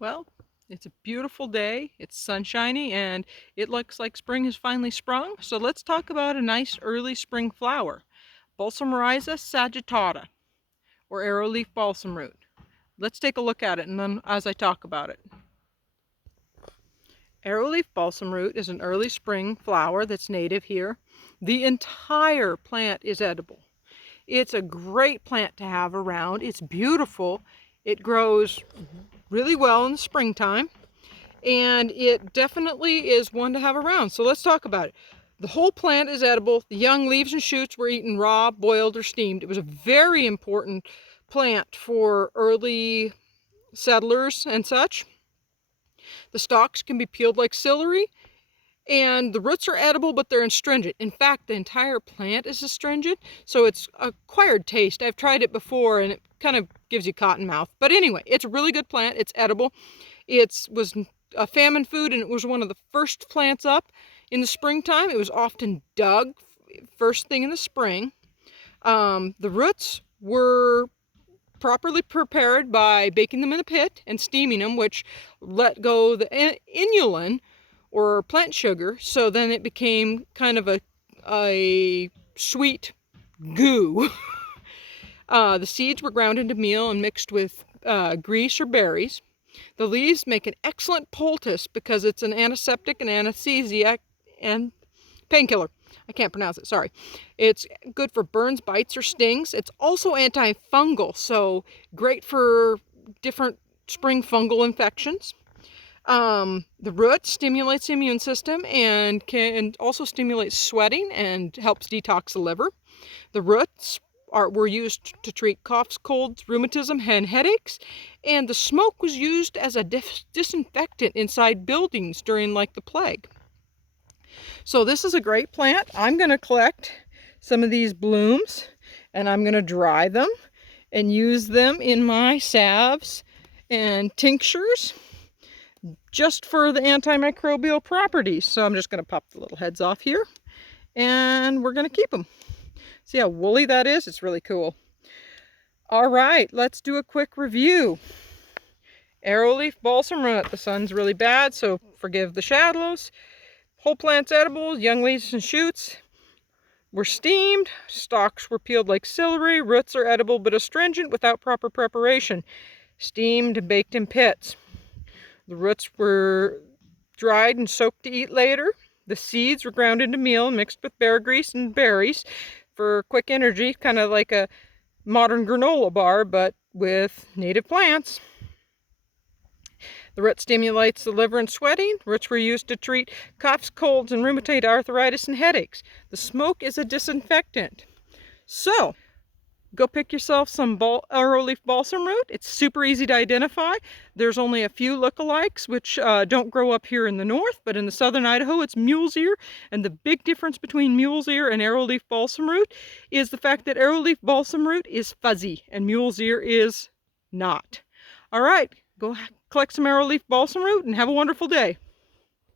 Well, it's a beautiful day, it's sunshiny, and it looks like spring has finally sprung. So let's talk about a nice early spring flower, Balsamroot sagittata, or arrowleaf balsamroot. Let's take a look at it and then as I talk about it. Arrowleaf balsamroot is an early spring flower that's native here. The entire plant is edible. It's a great plant to have around. It's beautiful. It grows really well in the springtime. And it definitely is one to have around. So let's talk about it. The whole plant is edible. The young leaves and shoots were eaten raw, boiled, or steamed. It was a very important plant for early settlers and such. The stalks can be peeled like celery, and the roots are edible, but they're astringent. In fact, the entire plant is astringent, so it's acquired taste. I've tried it before, and it kind of gives you cotton mouth. But anyway, it's a really good plant. It's edible. It was a famine food, and it was one of the first plants up in the springtime. It was often dug first thing in the spring. The roots were properly prepared by baking them in a pit and steaming them, which let go the inulin or plant sugar, so then it became kind of a sweet goo. The seeds were ground into meal and mixed with grease or berries. The leaves make an excellent poultice because it's an antiseptic and anesthesiac and painkiller. I can't pronounce it, sorry. It's good for burns, bites, or stings. It's also antifungal, so great for different spring fungal infections. The root stimulates the immune system and can also stimulate sweating and helps detox the liver. The roots were used to treat coughs, colds, rheumatism, and headaches. And the smoke was used as a disinfectant inside buildings during like the plague. So this is a great plant. I'm going to collect some of these blooms and I'm going to dry them and use them in my salves and tinctures just for the antimicrobial properties. So I'm just going to pop the little heads off here and we're going to keep them. See how woolly that is? It's really cool. All right, let's do a quick review. Arrowleaf balsamroot. The sun's really bad, so forgive the shadows. Whole plant's edible. Young leaves and shoots were steamed. Stalks were peeled like celery. Roots are edible but astringent without proper preparation. Steamed and baked in pits. The roots were dried and soaked to eat later. The seeds were ground into meal and mixed with bear grease and berries for quick energy, kind of like a modern granola bar, but with native plants. The root stimulates the liver and sweating. Roots were used to treat coughs, colds, and rheumatoid arthritis and headaches. The smoke is a disinfectant. So, go pick yourself some arrowleaf balsamroot. It's super easy to identify. There's only a few lookalikes, which don't grow up here in the north, but in the southern Idaho, it's mule's ear. And the big difference between mule's ear and arrowleaf balsamroot is the fact that arrowleaf balsamroot is fuzzy and mule's ear is not. All right, go collect some arrowleaf balsamroot and have a wonderful day.